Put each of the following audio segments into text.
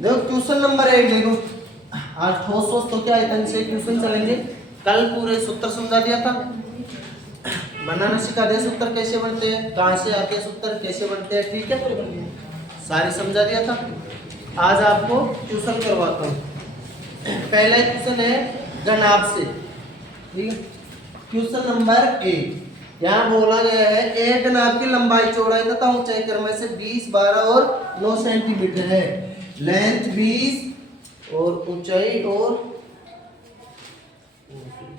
देखो question number 1 देखो। आज ठोस तो क्या है, से क्वेश्चन चलेंगे। कल पूरे सूत्र समझा दिया था, बनाना सिखा दिया, सूत्र कैसे बनते हैं, कहाँ से आते हैं सूत्र, कैसे बनते हैं, ठीक है, सारे समझा दिया था। आज आपको क्वेश्चन करवाता हूँ। पहला क्वेश्चन है घनाभ से, ठीक है। क्वेश्चन नंबर 1 यहाँ बोला गया है एक घनाभ की लंबाई चौड़ाई तथा ऊंचाई क्रम से 20, 12 और 9 सेंटीमीटर है। लेंथ 20 और ऊंचाई और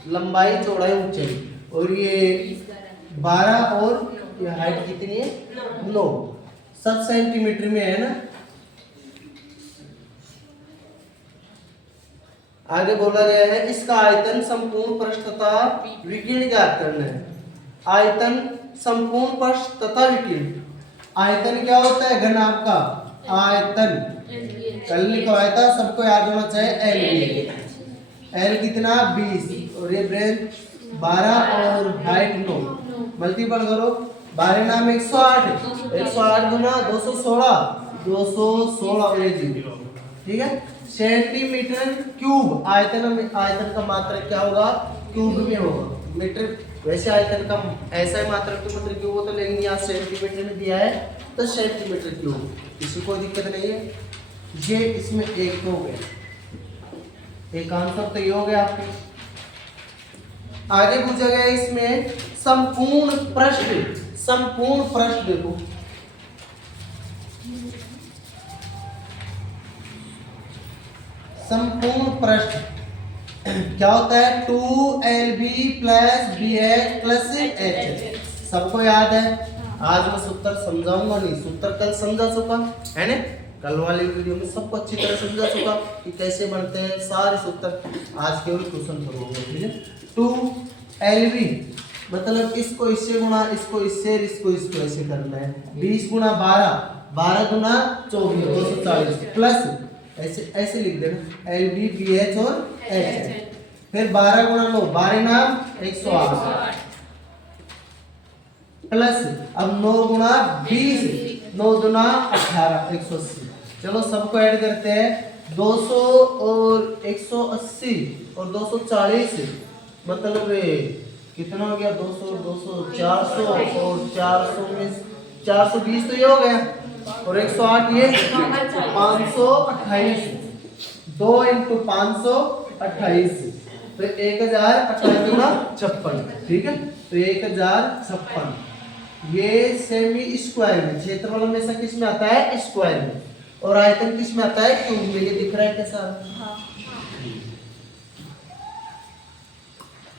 लंबाई चौड़ाई ऊंचाई, और ये 12 और ये हाइट कितनी है 9, सब सेंटीमीटर में है ना। आगे बोला गया है इसका आयतन संपूर्ण पृष्ठ तथा विकीर्ण ज्ञात करना है। आयतन संपूर्ण पृष्ठ तथा विकीर्ण, आयतन क्या होता है घनाभ का आयतन, कल लिखा हुआ था, सबको याद होना चाहिए। एल कितना 20 और ये ब्रेथ 12 और हाइट 9, मल्टीपल करो 12 नाम 108, 108 गुना 216, 216 और ये 0, ठीक है। सेंटीमीटर क्यूब, आयतन का मात्रक क्या होगा क्यूब में होगा। मीटर वैसे आयतन का ऐसा ही मात्रक तो मीटर क्यूब होता है, लेकिन यहाँ सेंटीमीटर में दिया है तो सेंटीमीटर क्यूब, किसी कोई दिक्कत नहीं है। ये इसमें एक हो गया, एक आंसर तो ये हो गया आपके। आगे पूछा गया इसमें संपूर्ण पृष्ठ, संपूर्ण पृष्ठ देखो, संपूर्ण पृष्ठ क्या होता है 2LB + BH + H, सबको याद है। आज मैं सूत्र समझाऊंगा नहीं, सूत्र कल समझा चुका है ना, कल वाली वीडियो में सबको अच्छी तरह समझा चुका कि कैसे बनते हैं सारे सूत्र। आज केवल क्वेश्चन करूंगा, ठीक है। 2LB मतलब इसको इससे गुणा, इसको इससे, इसको ऐसे करना है। 20 गुणा 12, 12 गुणा 24, 240 प्लस ऐसे लिख देना LB BH और H, फिर 12 गुणा 9, 12 नाम 108 प्लस अब 9 गुणा 20, 9 दुना 18, 180। चलो सबको ऐड करते हैं, 200 और 180 और 240 मतलब कितना हो गया 200 200 400 और 400 में 420 तो ये हो गया, और 108 ये 528, 2 × 528 तो 1058, ठीक है। तो 1056 ये सेमी स्क्वायर में, क्षेत्रफल में से किस में आता है स्क्वायर में, और आयतन किस में आता है क्यूब में। ये दिख रहा है कैसा,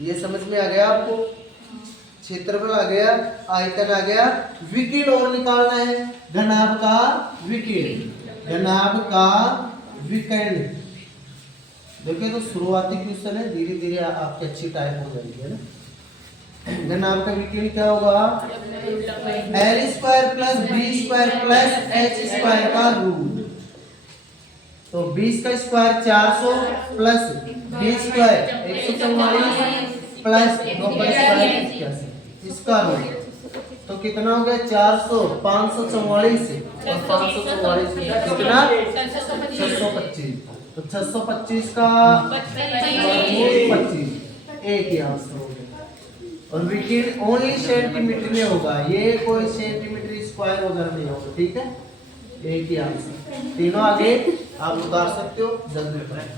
ये समझ में आ गया आपको। क्षेत्रफल आ गया, आयतन आ गया, विकीर्ण और निकालना है घनाभ का विकीर्ण, घनाभ का विकीर्ण। देखिए तो शुरुआती क्वेश्चन है, धीरे धीरे आपकी अच्छी टाइप हो जाएगी, है ना। घनाभ का विकीर्ण क्या होगा L² + B² + H² का रूट, तो 20 का स्क्वायर 400 प्लस B² 144 प्लस 9 का स्क्वायर 81, इसका रूट तो कितना हो गया 400, 544 और 544 कितना 625, तो 625 का 25, एक ही आंसर हो गया। और विकीर्ण ओनली सेंटीमीटर में होगा, ये कोई सेंटीमीटर स्क्वायर वगैरह नहीं होगा, ठीक है। एक ही आंसर, तीनों आगे आप उतार सकते हो, जल्दी करें।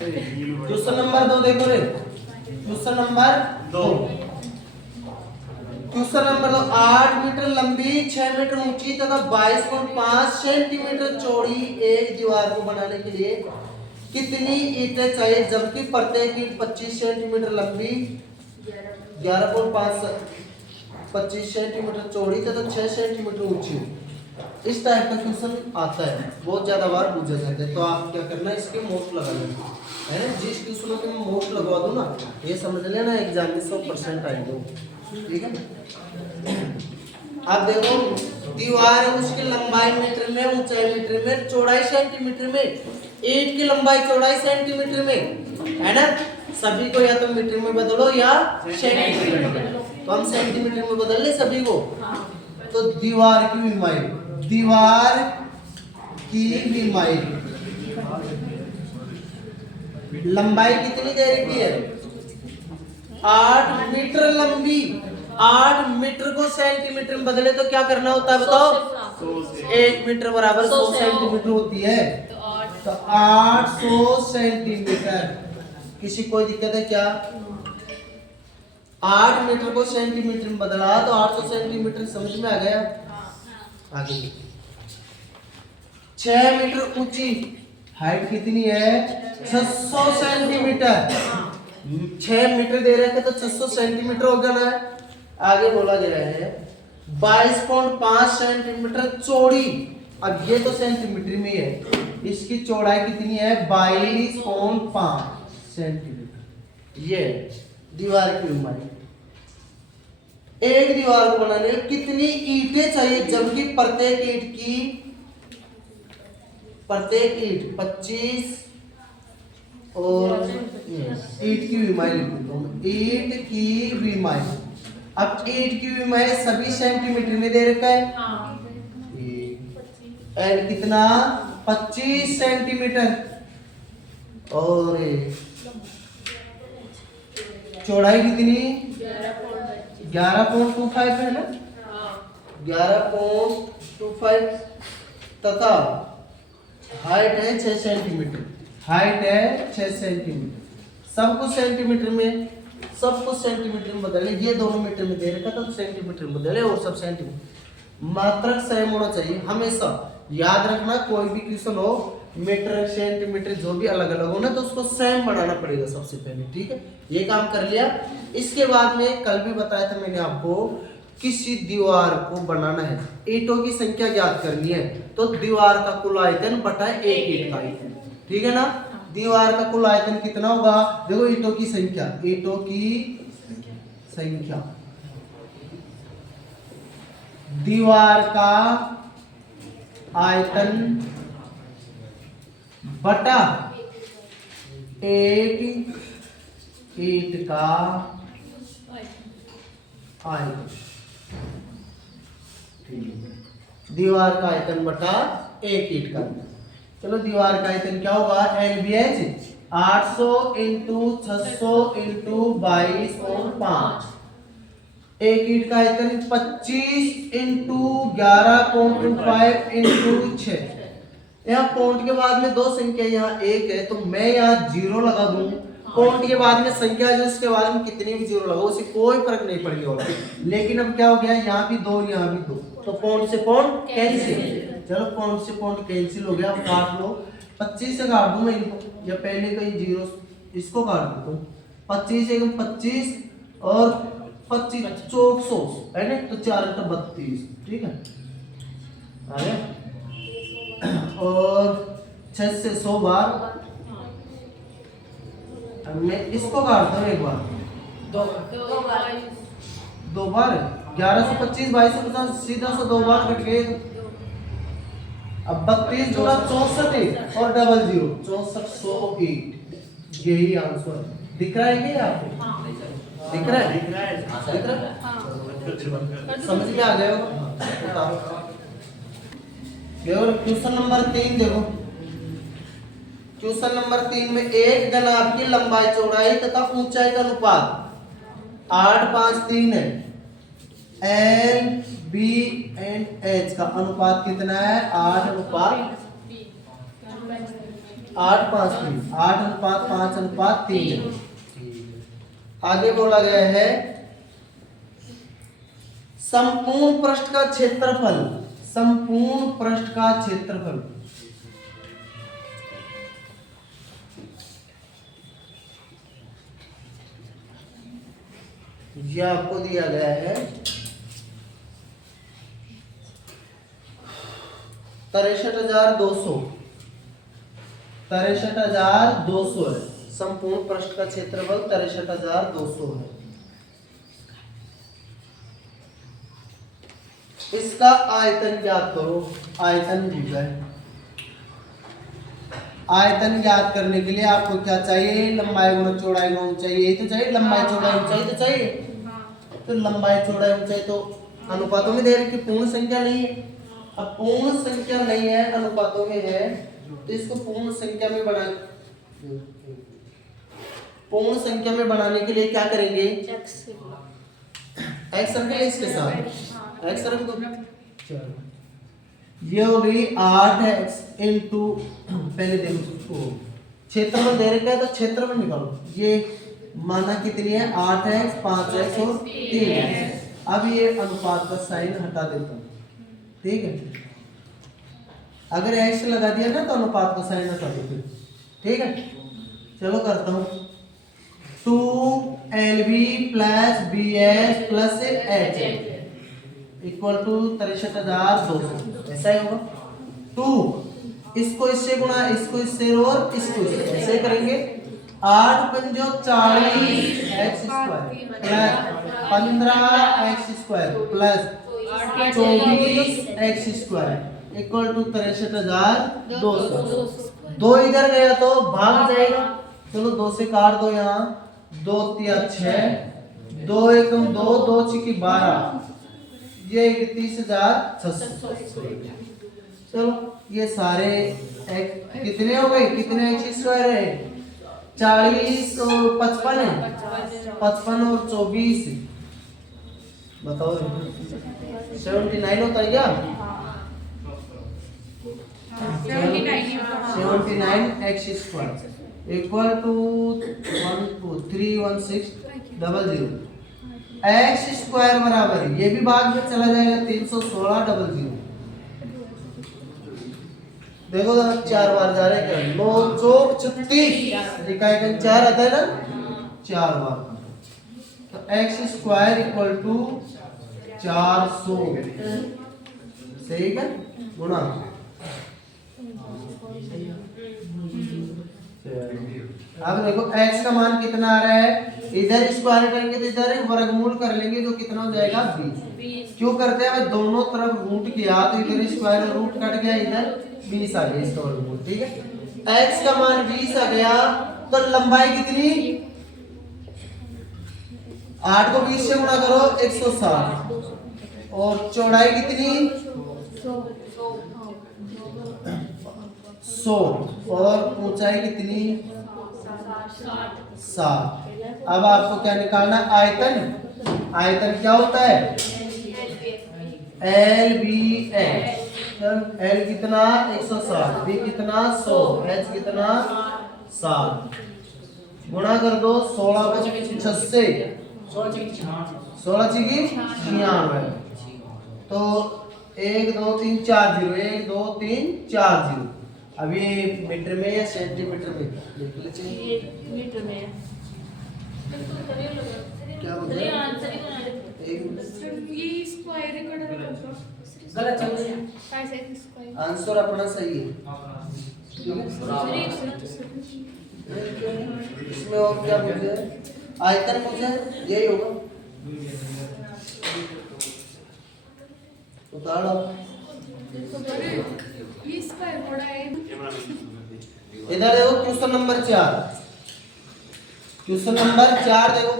क्वेश्चन नंबर 2 देखो रे, question number 2, question number 2 8 meter लंबी, 6 मीटर ऊंची तथा 22.5 सेंटीमीटर चौड़ी एक दीवार को बनाने के लिए कितनी ईंटें चाहिए, जबकि प्रत्येक ईंट 25 सेंटीमीटर लंबी, 11.5 25 सेंटीमीटर चौड़ी तथा 6 सेंटीमीटर ऊंची। इस टाइप का क्वेश्चन आता है, बहुत ज्यादा बार पूछा जाता है, तो आप क्या करना है इसके मोस्ट लगा लेना है ना। जिस क्वेश्चनों के मैं मोस्ट लगवा दूं ना, ये समझ लेना एग्जाम में 100% आएंगे, ठीक है। अब देखो दीवार है, उसकी लंबाई मीटर में, ऊंचाई मीटर में, चौड़ाई सेंटीमीटर में, ईंट की लंबाई चौड़ाई सेंटीमीटर में, है ना। सभी को या तो मीटर में बदलो या सेंटीमीटर में बदलो, तो हम सेंटीमीटर में बदल ले सभी को। तो दीवार की लंबाई, दीवार की विमाई। लंबाई कितनी दे रखी है? 8 मीटर लंबी। 8 मीटर को सेंटीमीटर में बदले तो क्या करना होता है बताओ? 1 मीटर बराबर 100 सेंटीमीटर होती है। तो 800 सेंटीमीटर। किसी कोई दिक्कत है क्या? 8 मीटर को सेंटीमीटर में बदला तो 800 सेंटीमीटर। समझ में आ गया? आगे 6 मीटर ऊंची हाइट कितनी है? 600 सेंटीमीटर। 6 मीटर दे रखे तो 600 सेंटीमीटर हो गया ना। आगे बोला गया है 22.5 सेंटीमीटर चौड़ी। अब ये तो सेंटीमीटर में है, इसकी चौड़ाई कितनी है? 22.5 सेंटीमीटर। ये दीवार की लंबाई। एक दीवार को बनाने में कितनी ईंटें चाहिए? जबकि प्रत्येक ईंट 25 और ईंट की विमाई लिख देता हूं। ईंट की विमाई। अब ईंट की विमाई सभी सेंटीमीटर में दे रखा है। एल कितना? 25 सेंटीमीटर। और चौड़ाई कितनी? 11.25 है ना? 11.25 तथा हाइट है 6 सेंटीमीटर। हाइट है 6 सेंटीमीटर। सब कुछ सेंटीमीटर में, सब कुछ सेंटीमीटर में बदले। ये दोनों मीटर में दे रखा था तो सेंटीमीटर में बदले और सब सेंटीमीटर। मात्रक सेम होना चाहिए हमेशा। याद रखना कोई भी क्वेश्चन हो, मीटर सेंटीमीटर जो भी अलग अलग हो ना तो उसको सेम बनाना पड़ेगा सबसे पहले। ठीक है, ये काम कर लिया। इसके बाद में कल भी बताया था मैंने आपको, किसी दीवार को बनाना है, ईंटों की संख्या ज्ञात करनी है तो दीवार का कुल आयतन बटा एक ईंट का आयतन। ठीक है ना? दीवार का कुल आयतन कितना होगा? देखो ईंटों की संख्या, ईंटों की संख्या, दीवार का आयतन बटा एक ईंट का आयतन। दीवार का आयतन बटा एक ईंट का। चलो दीवार का आयतन क्या होगा? LBH 800 into 600 into 22.5। एक ईंट का आयतन 25 इंटू 11.5 इंटू 6। यहाँ पॉइंट के बाद में दो संख्या, यहाँ एक है तो मैं यहाँ 0 लगा दूं। पॉइंट के बाद में संख्या जो इसके बाद में कितनी भी 0 लगाओ उससे कोई फर्क नहीं पड़ने वाला। लेकिन अब क्या हो गया? यहाँ भी 2 यहाँ भी 2, तो पॉइंट से पॉइंट कैंसिल। चलो पॉइंट से पॉइंट कैंसिल हो गया। अब काट लो। 25 से काट दूं मैं इनको, या पहले कहीं 0 इसको काट देता हूँ। 25 एक 25 और 25 400 है ना, तो 4 × 32। ठीक है, आ गया। और 6 से 100 बार। अब मैं इसको काटता हूँ एक बार, दो बार 11 से 25 22 से 50 सीधा से 2 बार कट गए। अब 32 गुणा 64 है और डबल 0 6408। यही आंसर दिख रहा है क्या आपको? दिख रहा है? दिख रहा है? समझ में आ गया होगा? क्वेश्चन नंबर 3 देखो। क्वेश्चन नंबर 3 में एक घनाभ की लंबाई चौड़ाई तथा ऊंचाई का अनुपात 8 5 3 है। L B एंड H का अनुपात कितना है? 8 अनुपात 8 5 3, 8 अनुपात 5 अनुपात 3 है। आगे बोला गया है संपूर्ण पृष्ठ का क्षेत्रफल, संपूर्ण पृष्ठ का क्षेत्रफल यह आपको दिया गया है 63,200। 63,200 है संपूर्ण पृष्ठ का क्षेत्रफल। 63,200 है। इसका आयतन ज्ञात करो। आयतन दी जाए। आयतन ज्ञात करने के लिए आपको क्या चाहिए? लंबाई गुणा चौड़ाई गुणा ऊंचाई। यही तो चाहिए, लंबाई चौड़ाई ऊंचाई तो चाहिए। तो लंबाई चौड़ाई ऊंचाई तो अनुपातों में दे रखी, पूर्ण संख्या नहीं है। अब पूर्ण संख्या नहीं है, अनुपातों में है, तो इसको पूर्ण संख्या में बनाने के लिए क्या करेंगे, एक्स रख ले इसके साथ, एक्स रख दो। चलो ये हो गई 8x इंटू, पहले देखो क्षेत्रफल दे रखा है तो क्षेत्रफल निकालो। ये माना कितनी है 8x 5x और 3x। अब ये अनुपात का साइन हटा देता हूँ, ठीक है। अगर x लगा दिया ना तो अनुपात का साइन हटा दो फिर, ठीक है। चलो करता हूँ 2LB plus BS plus HH equal to 63,200, ऐसा ही होगा। 2 इसको इससे गुणा, इसको इससे और इसको इससे, ऐसे करेंगे। 8 पंजो 40 x square plus 15 x square plus 24 x square equal to 63,200। 2 इधर गया तो भाग जाएगा, चलो 2 से काट दो, यहाँ 2 3 6, 2 1 2, 2 6 12, ये 31,600। चलो ये सारे कितने हो गए, कितने x स्क्वायर है, 40 और 55 है, 55 और 24 बताओ 79 होता है क्या, 79 x square equal to 1231600। X square बराबर, ये भी भाग में चला जाएगा 31600। देखो 4 बार जा रहे क्या, 9 चौक 36, इकाई 4 आता है ना, 4 बार। तो एक्स स्क्वायर इक्वल टू 400, सही है गुणा। अब देखो x का मान कितना आ रहा है, इधर स्क्वायर करेंगे तो इधर वर्गमूल कर लेंगे तो कितना हो जाएगा 20। क्यों करते हैं, दोनों तरफ रूट किया तो इधर स्क्वायर रूट कट गया, इधर 20 आ गया इसका वर्गमूल, ठीक है। x का मान 20 आ गया तो लंबाई कितनी, 8 को 20 से गुणा करो 160, और चौड़ाई कितनी 100, और ऊंचाई कितनी 60। अब आपको क्या निकालना, आयतन। आयतन क्या होता है LBH। L कितना 160, B कितना 100, H कितना 60, गुणा कर दो 16 × 6 16 6 96, तो 1 2 3 4 0, 1 2 3 4 0। अभी मीटर में या सेंटीमीटर में देख लीजिए, मीटर में क्या बोल रहे हैं, ये स्क्वायर गलत चल रहा है, आंसर अपना सही है। इसमें और क्या पूछे, आयतन पूछे, यही होगा, उतार लो। इधर देखो क्वेश्चन नंबर 4, क्वेश्चन नंबर 4 देखो,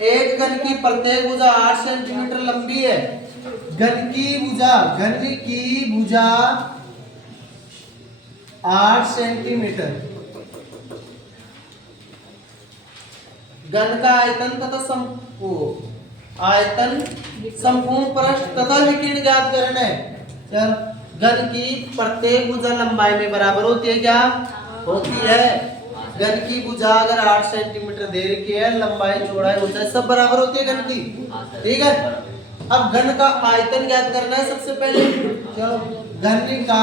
एक घन की प्रत्येक भुजा 8 सेंटीमीटर लंबी है। घन की भुजा 8 सेंटीमीटर। घन का आयतन तथा आयतन संपूर्ण पृष्ठ तथा विकीर्ण ज्ञात करना है। चल, घन की प्रत्येक भुजा लंबाई में बराबर होती है, क्या होती है, घन की भुजा अगर 8 सेंटीमीटर दे रखी है, लंबाई चौड़ाई ऊंचाई सब बराबर होती है घन की, ठीक है। अब घन का आयतन ज्ञात करना है सबसे पहले। चलो घन का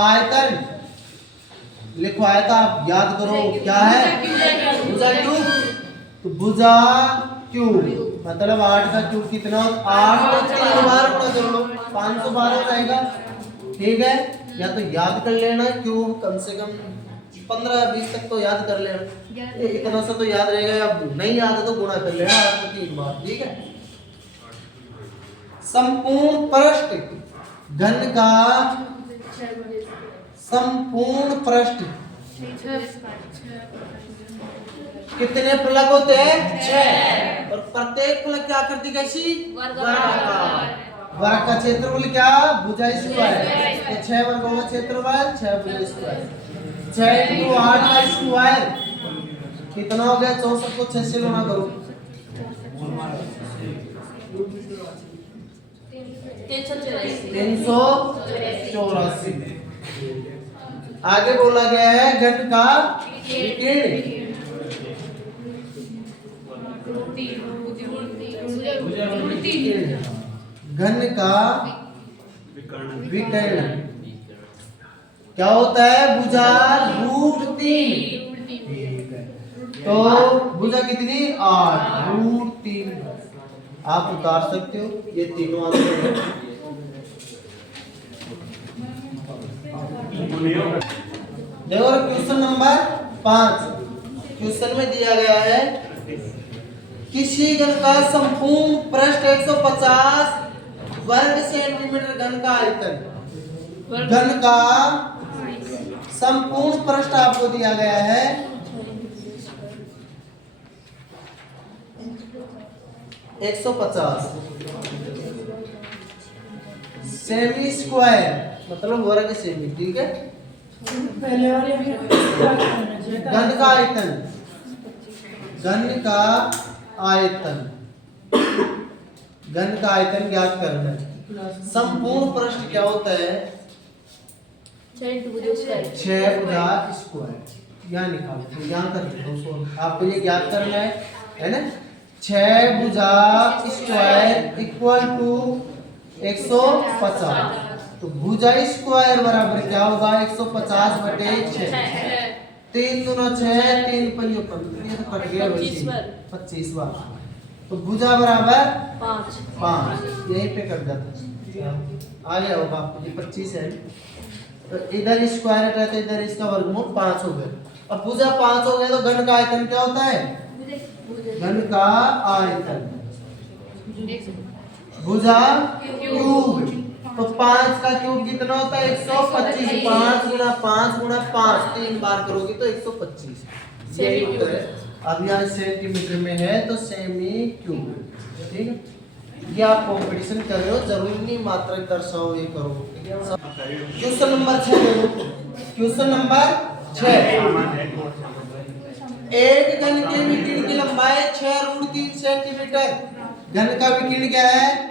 आयतन लिखवाया था, आप याद करो क्या है, भुजा क्यूब। तो भुजा क्यूब मतलब 8 का क्यूब कितना, 8 को 3 बार गुणा कर लो 512 हो जाएगा, ठीक है। या तो याद कर लेना क्यूब, कम से कम 15-20 तक तो याद कर लेना, इतना सा तो याद रहेगा, या नहीं याद है तो गुणा कर लेना 8 को 3 बार, ठीक है। संपूर्ण पृष्ठ, घन का संपूर्ण पृष्ठ कितने फलक होते हैं, 6, और प्रत्येक फलक की आकृति कैसी, वर्गाकार। वर्ग का क्षेत्रफल क्या, भुजा स्क्वायर। तो 6 वर्गों का क्षेत्रफल 6 भुजा स्क्वायर। 6 × 8 का स्क्वायर कितना हो गया, 64 को 6 से गुणा करो। 384। आगे बोला गया है घन का विकीर्ण। घन का विकर्ण क्या होता है, भुजा √3। ठीक है, तो भुजा कितनी, 8 √3। आप उतार सकते हो, ये तीनों आंसर है। देखो क्वेश्चन नंबर 5। क्वेश्चन में दिया गया है किसी घन का संपूर्ण पृष्ठ 150 वर्ग सेंटीमीटर घन का आयतन। घन का संपूर्ण पृष्ठ आपको दिया गया है 150 सेमी स्क्वायर मतलब वर्ग सेमी। ठीक है, पहले वाले घन का आयतन, घन का आयतन, घन का आयतन ज्ञात करना है। संपूर्ण पृष्ठ क्या होता है, 6 भुजा स्क्वायर। यहाँ निकालो, यहाँ कर दो, आपको ये ज्ञात करना है ना। 6 भुजा स्क्वायर इक्वल टू 150। तो भुजा स्क्वायर बराबर क्या होगा, 150 बटे 6। 3 दूना 6, 3 पंजे 15, ये तो कट गया 25 बार। तो भुजा बराबर 5, यहीं पे कट जाता है, आ गया होगा आपको, ये 25 है। तो इधर स्क्वायर हटा तो इधर इसका वर्गमूल 5 हो गया। अब भुजा 5 हो गया तो घन का आयतन क्या होता है, घन का आयतन भुजा क्यूब। तो 5 का क्यूब कितना होता है, 125। 5 गुणा 5 गुणा 5, 3 बार करोगे तो 125। यही उत्तर है। अब यहाँ सेंटीमीटर में है तो सेमी क्यूब। ठीक है, ये आप कंपटीशन कर रहे हो, जरूरी नहीं मात्रक दर्शाओ, ये करो। क्वेश्चन नंबर 6 देखो। क्वेश्चन नंबर 6, एक घन के विकीर्ण की लंबाई 6√3 सेंटीमीटर। घन का विकीर्ण क्या है,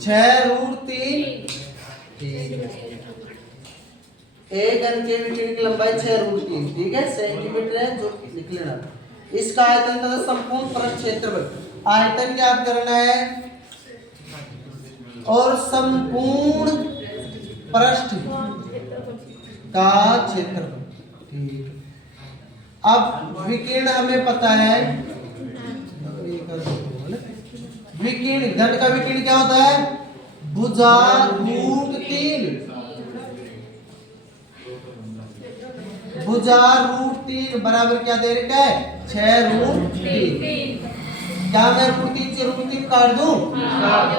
6√3। एक घन के विकीर्ण की लंबाई 6√3, ठीक है, सेंटीमीटर है, जो लिख लेना। इसका आयतन तथा संपूर्ण पृष्ठ क्षेत्रफल, आयतन ज्ञात करना है और संपूर्ण पृष्ठ का क्षेत्रफल। ठीक है, अब विकीर्ण हमें पता है, विकीर्ण, घन का विकीर्ण क्या होता है, भुजा √3। भुजा √3 बराबर क्या दे रखा है, 6√3। क्या मैं √3 से √3 काट दूं,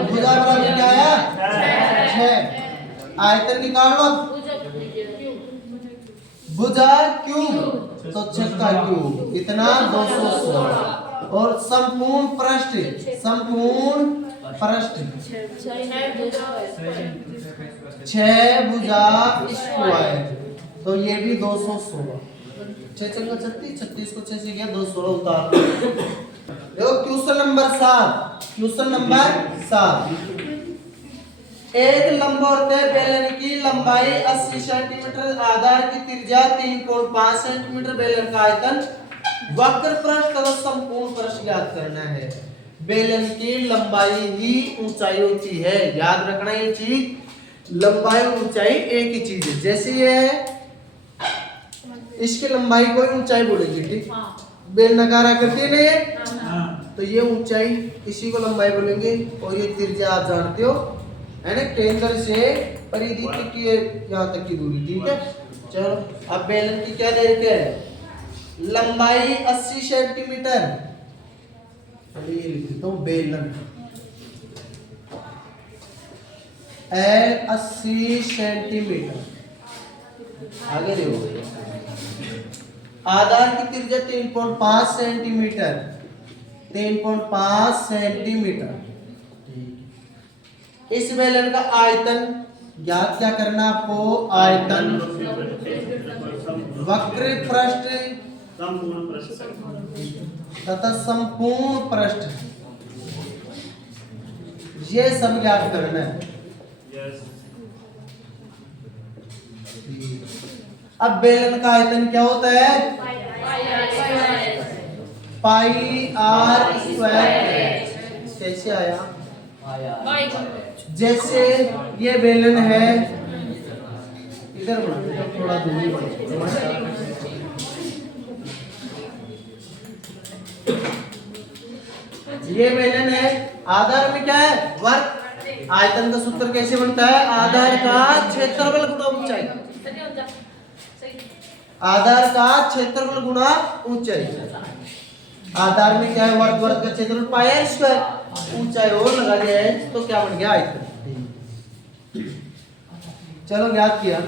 भुजा बराबर क्या आया, 6। आयतन निकाल लो, भुजा क्यूब तो 6 का क्यूब इतना 216। और संपूर्ण पृष्ठ, संपूर्ण पृष्ठ 6 भुजा स्क्वायर, तो ये भी 216। 6 चंगा 36, 36 को 6 से गया 216 उतार। देखो क्वेश्चन नंबर 7। क्वेश्चन नंबर 7, एक लंबवृत्तीय बेलन की लंबाई 80 सेंटीमीटर, आधार की त्रिज्या 3.5 सेंटीमीटर, बेलन का आयतन, वक्र पृष्ठ तथा संपूर्ण पृष्ठ ज्ञात करना है। बेलन की लंबाई ही ऊंचाई होती है, याद रखना ये चीज, लंबाई और ऊंचाई एक ही चीज है। जैसे ये है, इसकी लंबाई को ऊंचाई बोलेगी, ठीक, बेलनाकार आकृति नहीं है, तो ये ऊंचाई, इसी को लंबाई बोलेंगे। और ये त्रिज्या आप जानते हो, है ना, केंद्र से परिधि तक की यहाँ तक की दूरी। ठीक है, चलो अब बेलन की क्या दे रखे है, लंबाई 80 सेंटीमीटर। ये लिख देता हूँ, बेलन L 80 सेंटीमीटर। आगे देखो, आधार की त्रिज्या 3.5 सेंटीमीटर, 3.5 सेंटीमीटर। इस बेलन का आयतन ज्ञात क्या करना आपको, आयतन वक्र पृष्ठ तथा संपूर्ण पृष्ठ, ये सब ज्ञात करना है। अब बेलन का आयतन क्या होता है, पाई आर स्क्वायर। कैसे आया, जैसे ये बेलन है, इधर बना थोड़ा दूरी बना, ये बेलन है, आधार में क्या है, वर्ग। आयतन का सूत्र कैसे बनता है, आधार का क्षेत्रफल गुणा ऊंचाई, आधार का क्षेत्रफल गुणा ऊंचाई। आधार में क्या है, वर्ग, वर्ग का क्षेत्रफल पाई आर स्क्वायर, ऊंचाई और लगा दिया है तो क्या बन गया, आयतन। चलो ज्ञात किया,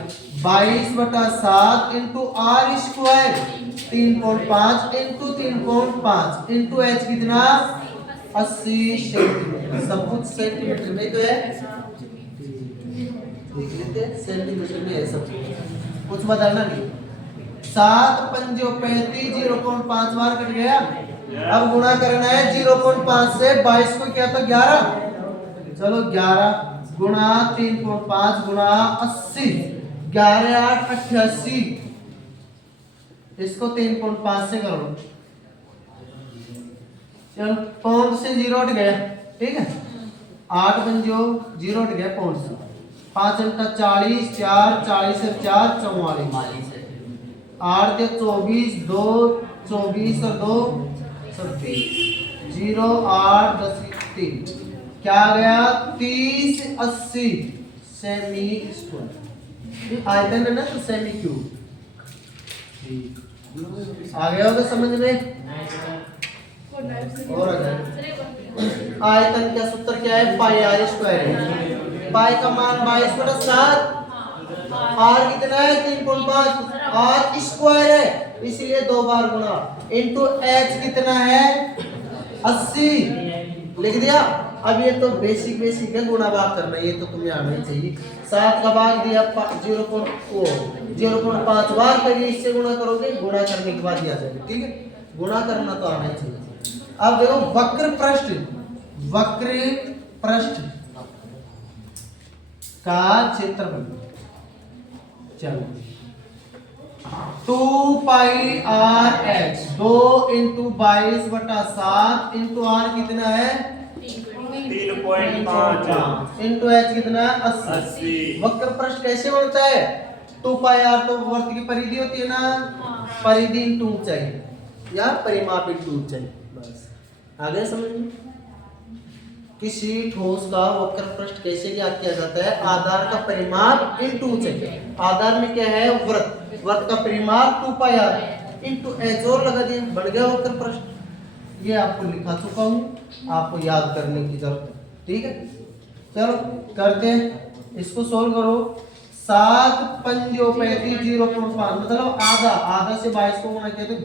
22/7 into R square 3.5 into 3.5 into H कितना 80 सेंटीमीटर, सब कुछ सेंटीमीटर में तो है, देख लेते हैं सेंटीमीटर में है सब कुछ, बदलना नहीं। 7 पंजो 35, 0.5 बार कट गया। अब गुणा करना है 0.5 से, 22 को क्या था 11, चलो 11 गुणा 3.5 गुणा 80, 11 8 88, इसको 3.5 से करो, चलो पौंड से 0 हट गया, ठीक है। 8 पंजो 0 हट गया पौंड से, 5 अंटा 40, 4 40 से 4 44, 8 के 24, 2 24 और 2 26, 0 8 10 3, क्या आ गया 30 80 सेमी स्क्वायर। आयतन है ना तो सेमी क्यूब, आ गया होगा समझ में। और आयतन का सूत्र क्या है, पाई आर स्क्वायर है। पाई का मान 22/7, आर कितना है 3.5, आर स्क्वायर है इसलिए 2 बार गुणा, इनटू एच कितना है 80, लिख दिया। अब ये तो बेसिक है, गुणा भाग करना, ये तो तुम्हें आना ही चाहिए। 7 का भाग दिया 0.5 बार, करिए इससे गुणा करोगे, गुणा करने के बाद ही आ जाएगा, ठीक है। गुणा करना तो आना ही चाहिए। अब देखो वक्र पृष्ठ का क्षेत्रफल, चलो 2 pi R H, 2 into 22/7 into R कितना है 3.5 इंटू एच कितना 80। वक्र पृष्ठ कैसे बनता है, 2 पाई आर तो वृत्त की परिधि होती है ना, परिधि इंटू ऊंचाई या परिमाप इंटू ऊंचाई, बस आगे समझ में। किसी ठोस का वक्र पृष्ठ कैसे ज्ञात किया जाता है, आधार का परिमाप इंटू ऊंचाई। आधार में क्या है, वृत्त, वृत्त का परिमाप 2 पाई आर इंटू एच और लगा दिया, बन गया वक्र पृष्ठ। ये आपको लिखा चुका हूं, आपको याद करने की जरूरत है, ठीक है। चलो करते हैं, इसको सोल्व करो। 7 पंजो 35, 0.5 मतलब आधा से 22 को गुणा किया तो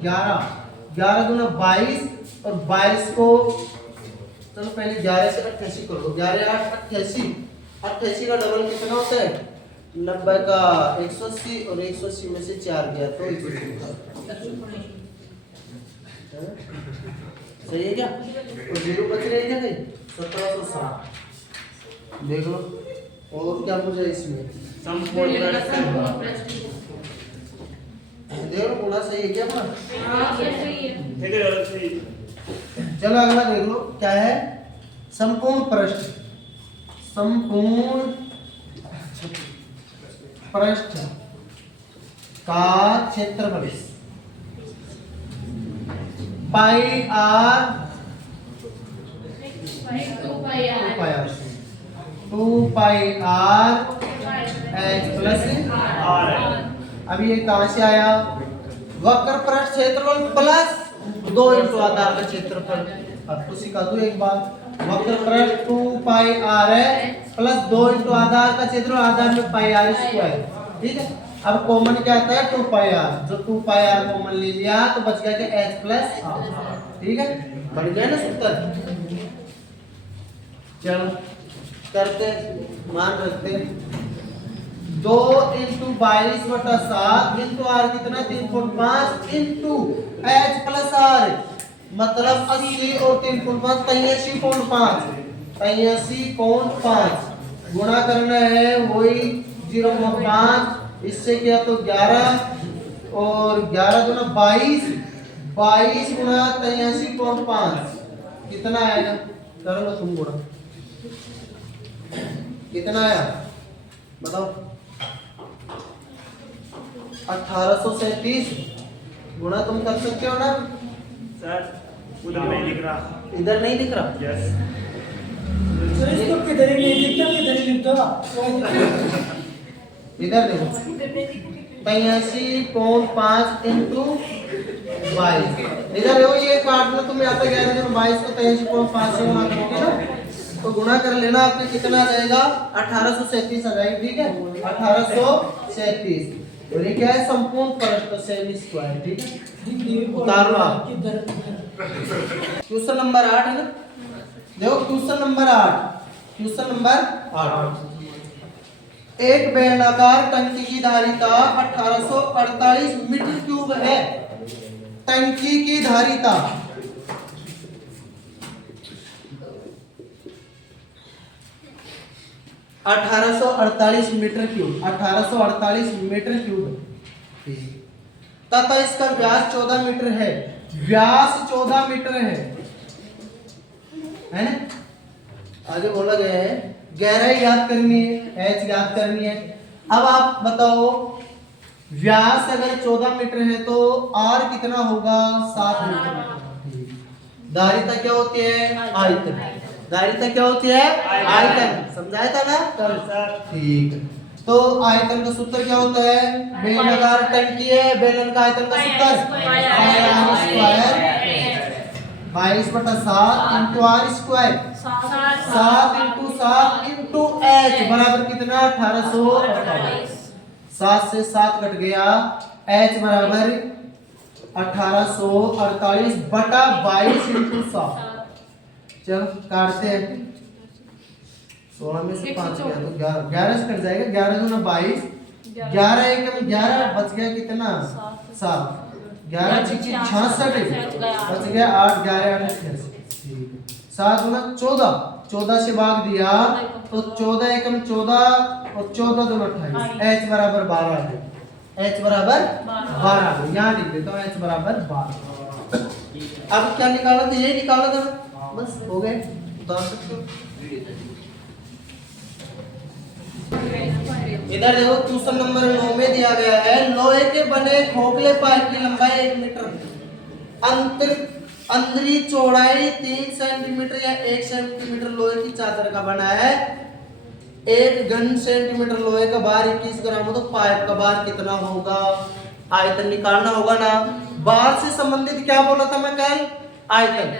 11 गुना 22 और 22 को, चलो पहले 11 से 88 कर लो, 11 8 88, 88 का डबल कितना होता है 90 का 180 और 180 में से 4 गया तो 180, सही है क्या, और 0 बच रहे हैं क्या, 1760 देख लो। और क्या पूछा इसमें, देखो गुणा सही है क्या अपना, चलो अगला देख लो क्या है, संपूर्ण पृष्ठ का क्षेत्रफल pi R 2 pi R H plus R. अब ये कहां से आया, वक्र पृष्ठ क्षेत्रफल प्लस 2 इंटू आधार का क्षेत्रफल। आपको सिखा दूं एक बात, वक्र पृष्ठ 2 पाई आर है प्लस 2 इंटू आधार का क्षेत्रफल, आधार में पाई आर स्क्वायर, ठीक है। अब कॉमन क्या आता है 2 पाई आर, जो 2 पाई आर कॉमन ले लिया तो बच गया कि h प्लस आर। ठीक है, बढ़ गया ना सूत्र। चलो करते, मान रखते 2 इंटू 22/7 इंटू आर कितना 3.5 इंटू h प्लस आर, मतलब 80 और 3.5 83.5, 83.5 गुणा करना है वही 0.5, इससे किया तो 11 और 11 गुना 22, 22 गुना 83.5 कितना आएगा, कर लो तुम गुणा, कितना आया बताओ। 1837 गुणा तुम कर सकते हो ना सर, उधर नहीं लिख रहा। इधर नहीं दिख रहा। यस सर इसको किधर ही नहीं दिखता, किधर ही लिखता। इधर देखो 83.5 इंटू 22, इधर देखो ये काटना तुम्हें आता 11 जब 22 को 83.5 से गुणा करोगे ना तो गुणा कर लेना, आपने कितना आ जाएगा 1837 आ जाएगा। ठीक है 1837, और ये क्या है संपूर्ण पृष्ठ सेमी स्क्वायर। ठीक है उतार लो आप। क्वेश्चन नंबर 8 है ना, देखो क्वेश्चन नंबर 8, क्वेश्चन नंबर 8, एक बेलनाकार टंकी की धारिता 1848 मीटर क्यूब है। टंकी की धारिता 1848 मीटर क्यूब, 1848 मीटर क्यूब है तथा इसका व्यास 14 मीटर है। व्यास 14 मीटर है ना। आगे बोला गया है गहराई याद करनी है, h याद करनी है। अब आप बताओ व्यास अगर 14 मीटर है तो r कितना होगा 7 मीटर। धारिता क्या होती है आयतन, धारिता क्या होती है आयतन, समझाया था ना कल। ठीक है, तो आयतन का सूत्र क्या होता है, बेलनाकार टंकी है, बेलन का आयतन का सूत्र square 22/7 into R square, 7 into 7 into h बराबर कितना 1848। 7 से 7 कट गया, h बराबर 1848 बटा 22 इंटू 7। चलो काटते हैं, 16 में से 5 गया तो 11 से कट जाएगा, 11 दूना 22, 11 एकम 11 बच गया कितना 7, 11 छिकी 66 बच गया 8, 11 8 86। 7 गुना 14, 14 से भाग दिया तो 14 एकम 14 और 14 दूना 28, h बराबर 12 है, h बराबर 12। यहाँ लिख देता हूँ h बराबर 12। अब क्या निकाला था, यही निकाला था ना, बस हो गए, उतार सकते हो। इधर देखो क्वेश्चन नंबर 9 में दिया गया है लोहे के बने खोखले पाइप की लंबाई 1 मीटर, अंदरी चौड़ाई 3 सेंटीमीटर या 1 सेंटीमीटर लोहे की चादर का बना है। 1 घन सेंटीमीटर लोहे का भार 21 ग्राम हो तो पाइप का भार कितना होगा, आयतन निकालना होगा ना। भार से संबंधित क्या बोला था मैं कल, आयतन,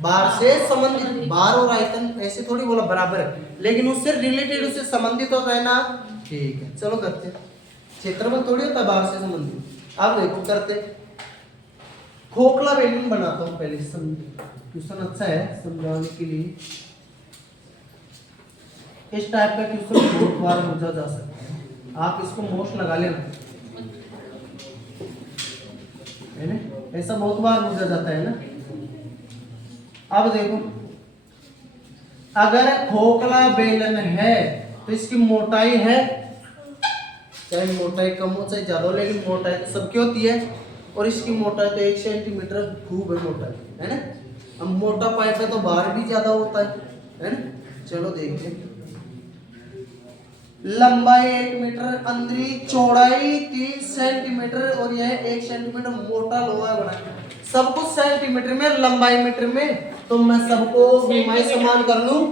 भार से संबंधित, भार और आयतन ऐसे थोड़ी बोला बराबर है, लेकिन उससे रिलेटेड उससे संबंधित होता है ना। ठीक है चलो करते हैं, क्षेत्रफल थोड़ी होता है भार से संबंधित। अब देखो करते, खोखला बेलन बनाता हूं पहले, क्वेश्चन अच्छा है समझाने के लिए। इस टाइप का क्वेश्चन बहुत बार पूछा जा सकता है, आप इसको मोस्ट लगा लेना, है ना, ऐसा बहुत बार पूछा जाता है ना। अब देखो अगर खोखला बेलन है तो इसकी मोटाई है, चाहे मोटाई कम हो चाहे ज्यादा हो, लेकिन मोटाई तो सबकी होती है, और इसकी मोटाई तो 1 सेंटीमीटर खूब है मोटाई, है ना। अब मोटा पाइप है तो भार भी ज्यादा होता है ना। चलो देखते हैं, लंबाई 1 मीटर, अंदरी चौड़ाई 3 सेंटीमीटर और यह 1 सेंटीमीटर मोटा लोहा बना, सब कुछ सेंटीमीटर में, लंबाई मीटर में, तो मैं सबको विमाई समान कर लूं।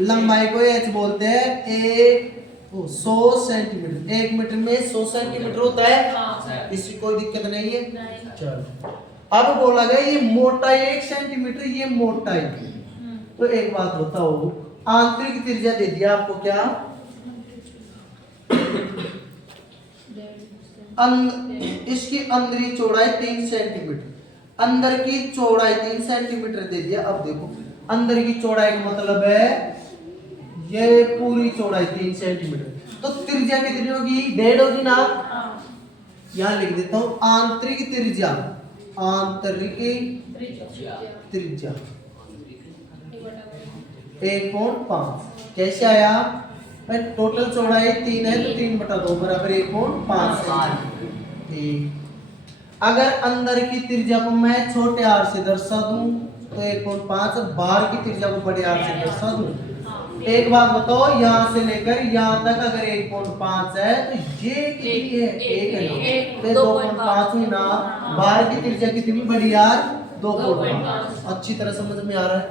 लंबाई को h बोलते हैं 100 सेंटीमीटर, 1 मीटर में 100 सेंटीमीटर होता है, इसकी कोई दिक्कत नहीं है। चलो अब बोला गया ये मोटाई 1 सेंटीमीटर, ये मोटाई, तो एक बात बताओ, आंतरिक त्रिज्या दे दिया आपको क्या इसकी अंदरी चौड़ाई 3 सेंटीमीटर, अंदर की चौड़ाई 3 सेंटीमीटर दे दिया। अब देखो अंदर की चौड़ाई का मतलब है ये पूरी चौड़ाई 3 सेंटीमीटर, तो त्रिज्या कितनी होगी? 1.5 होगी ना। यहां लिख देता हूं आंतरिक त्रिज्या, आंतरिक त्रिज्या 1.5। कैसे आया? भाई टोटल चौड़ाई 3 है तो 3/2 बराबर 1.5 सेंटीमीटर। ठीक, अगर अंदर की त्रिज्या को मैं छोटे r से दर्शा दूं तो 1.5, बाहर की त्रिज्या को बड़े r से दर्शा दूं। एक बात बताओ, यहां से लेकर यहां तक अगर 1.5 है तो ये कितनी है? 1 है, तो 2.5 हुई ना। बाहर की त्रिज्या कितनी बड़ी यार? 2.5। अच्छी तरह समझ में आ रहा है?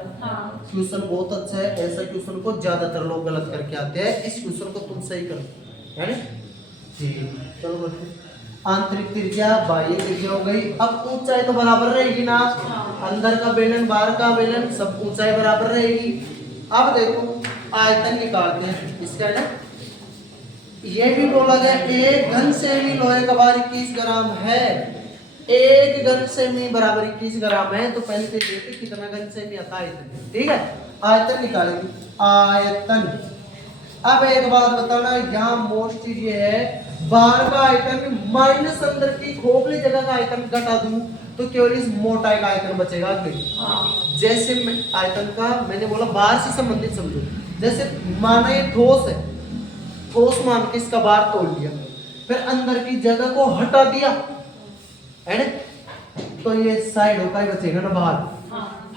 क्वेश्चन बहुत अच्छा है। ऐसा क्वेश्चन को ज्यादातर लोग गलत करके आते हैं, इस क्वेश्चन को तुम सही करो, है ना? ठीक, चलो बढ़ते। आंतरिक त्रिज्या बाह्य त्रिज्या हो गई। अब ऊंचाई तो बराबर रहेगी ना, अंदर का बेलन बाहर का बेलन सब ऊंचाई बराबर रहेगी। अब देखो आयतन निकालते हैं इसका, है ना? ये भी बोला गया एक घन सेमी लोहे का भार 21 ग्राम है, एक घन सेमी बराबर 21 ग्राम है। तो पहले तो देखते कितना घन सेमी आता है आयतन। ठीक है, आयतन निकालेंगे। आयतन, अब एक बात बताना, यहाँ मोस्ट चीज ये है, बाहर का आयतन माइनस अंदर की खोखली जगह का आयतन घटा दूं तो केवल इस मोटाई का आयतन बचेगा। जैसे आयतन का मैंने बोला बाहर से संबंधित समझो। जैसे माना ये ठोस है, ठोस मान के इसका बार तोड़ लिया, फिर अंदर की जगह को हटा दिया, है ना? तो ये साइड होकर ही बचेगा ना बाहर।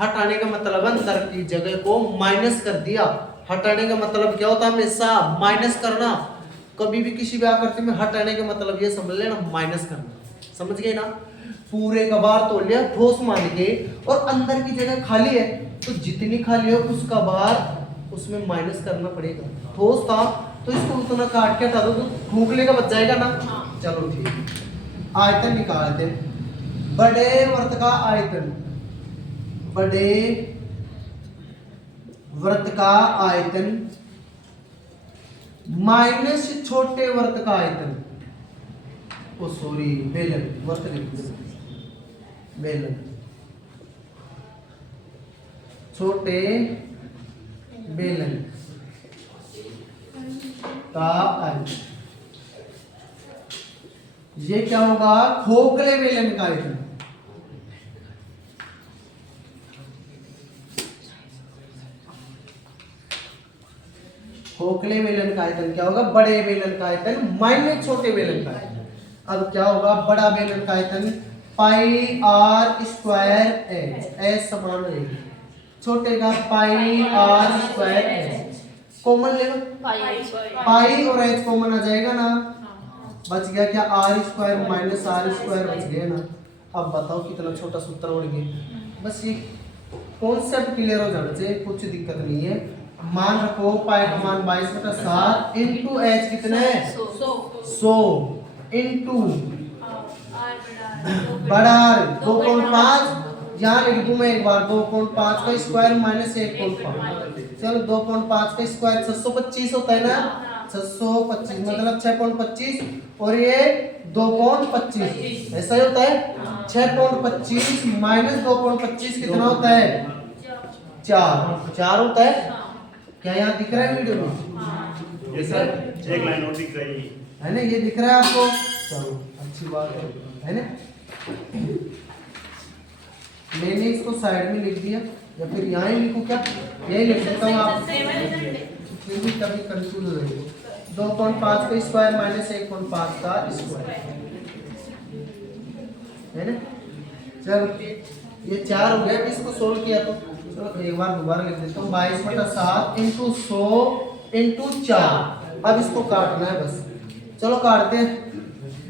हटाने का मतलब अंदर की जगह को माइनस कर दिया। हटाने का मतलब क्या होता है? हमेशा माइनस करना। कभी भी किसी भी आकृति में हटाने का मतलब ये समझ लेना माइनस करना। समझ गए ना? पूरे का बार तोड़ लिया ठोस मान के, और अंदर की जगह खाली है तो जितनी खाली है उसका बार उसमें माइनस करना पड़ेगा। ठोस था तो इसको उतना काट के हटा दो तो खोखले का बच जाएगा ना। चलो ठीक है, आयतन निकालते हैं। बड़े वृत्त का आयतन, बड़े वृत्त का आयतन माइनस छोटे वृत्त का आयतन, ओ सॉरी बेलन, वृत्त लिख बेलन, छोटे बेलन का आयतन। ये क्या होगा? खोखले बेलन का आयतन। खोखले बेलन का आयतन क्या होगा? बड़े बेलन का आयतन माइनस छोटे बेलन का आयतन। अब क्या होगा? बड़ा बेलन का आयतन पाई आर स्क्वायर एच समान रहेगी, छोटे का पाई आर स्क्वायर एच। कॉमन ले लो, पाई और एच कॉमन आ जाएगा ना। बच गया क्या? R square minus R square बच गया ना। अब बताओ कितना छोटा सूत्र उड़ गया। बस ये कॉन्सेप्ट क्लियर हो जाना चाहिए, कुछ दिक्कत नहीं है। मान रखो पाई का मान 22/7 इंटू एच कितना है? 100 इंटू बड़ा 2.5। यहाँ लिख दूं मैं एक बार 2.5 का स्क्वायर माइनस 1.5। चलो 2.5 का स्क्वायर 625 होता है ना। 625 मतलब 6.25 और ये 2.25 ऐसा ही होता है। 6.25 माइनस 2.25 कितना होता है? 4 होता है। क्या यहाँ दिख रहा है वीडियो में? ये सर एक लाइन और दिख रही है ना? ये दिख रहा है आपको? चलो अच्छी बात है ना? मैंने इसको साइड में लिख दिया या फिर यहाँ ही लिखूं क्या? यही लिख देता हूँ, आप फिर भी कभी कंफ्यूज हो जाएंगे। 2.5 का स्क्वायर माइनस 1.5 का स्क्वायर, है ना? चलो ये 4 हो गया। इसको सोल्व किया तो चलो एक बार दोबारा लिख देता हूँ। 22/7 इंटू 100 इंटू 4। अब इसको काटना है बस। चलो काटते हैं,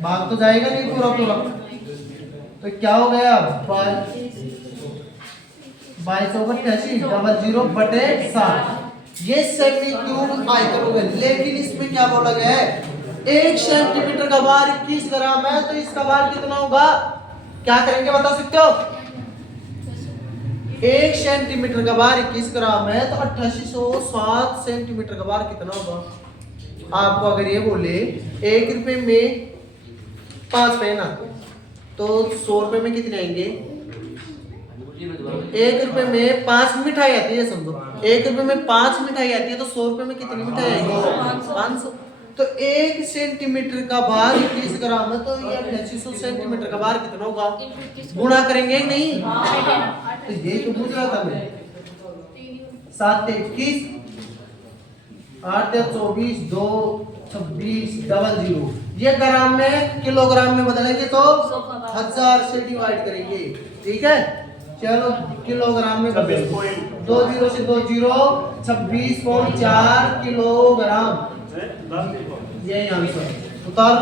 भाग तो जाएगा नहीं पूरा पूरा। तो क्या हो गया? 22/88 ये सेमी क्यूब आयतन हो गया। लेकिन इसमें क्या बोला गया है? 1 सेंटीमीटर का भार 21 ग्राम है, तो इसका भार कितना होगा? क्या करेंगे बता सकते हो? 1 सेंटीमीटर का भार 21 ग्राम है तो 8807 सेंटीमीटर का भार कितना होगा? आपको अगर ये बोले 1 रुपए में 5 पेन आते हैं, तो 100 रुपए में कितने आएंगे? 1 रुपए में 5 मिठाई आती है समझो, 1 रुपए में 5 मिठाई आती है, तो 100 रुपए में कितनी मिठाई आएगी? 500। तो 1 सेंटीमीटर का भार 21 ग्राम है, तो ये 8800 सेंटीमीटर का भार कितना होगा? गुणा करेंगे कि नहीं? तो ये तो पूछ रहा था मैं। 7 21 8 24 2 26 00, ये ग्राम में किलोग्राम में बदलेंगे तो 1000 से डिवाइड करेंगे, ठीक है। चलो किलोग्राम में बदल 2 0 से 2 0 26.4 किलोग्राम, यही आंसर। उतार।